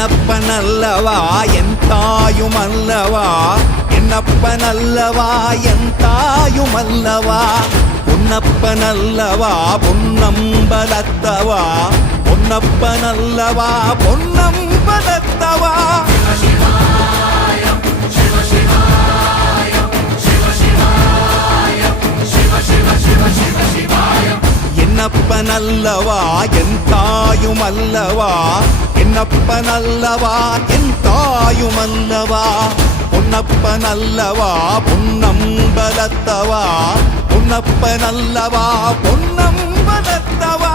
என்னப்பனல்லவா என் தாயுமல்லவா, என்னப்பனல்லவா என் தாயுமல்லவா, பொன்னப்பனல்லவா பொன்னம்பலத்தவா, பொன்னப்பனல்லவா பொன்னம்பலத்தவா. என்னப்பனல்லவா என் தாயுமல்லவா, என்னப்பனல்லவா என் தாயுமல்லவா, பொன்னப்பனல்லவா பொன்னம்பலத்தவா, பொன்னப்பனல்லவா பொன்னம்பலத்தவா.